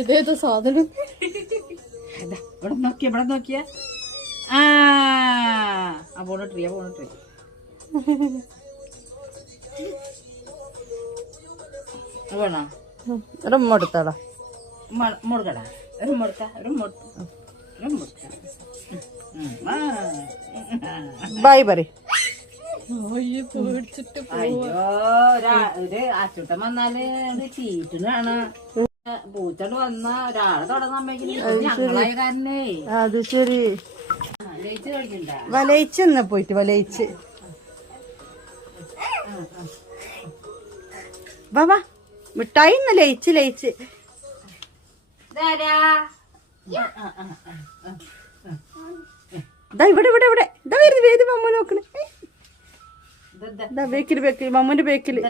ഇതേതോ സാധനം. ഇവിടെ നോക്കിയ ആ പോണ ട്രീ വേണോ എടുത്താടാ മുറുകടാ ഒരു മുറുക്ക ബൈ പറ. അയ്യോ ഒരു അച്ചൂട്ടൻ വന്നാല് ചീറ്റിനാണ് പൂച്ചോണ്ട് വന്ന ഒരാളെ ഞങ്ങളായ കാരനേ. അത് ശരി. ലയിച്ച് കഴിക്കണ്ട വലയിച്ച് എന്നാ പോയിട്ട് വലയിച്ച് വാ മിഠായി ഇന്ന് ലയിച്ച് ഇവിടെ ഇതാ വരുന്നത്. വേദി മമ്മ നോക്കണേ. ബേക്കില് മമ്മൂന്റെ ബേക്കില്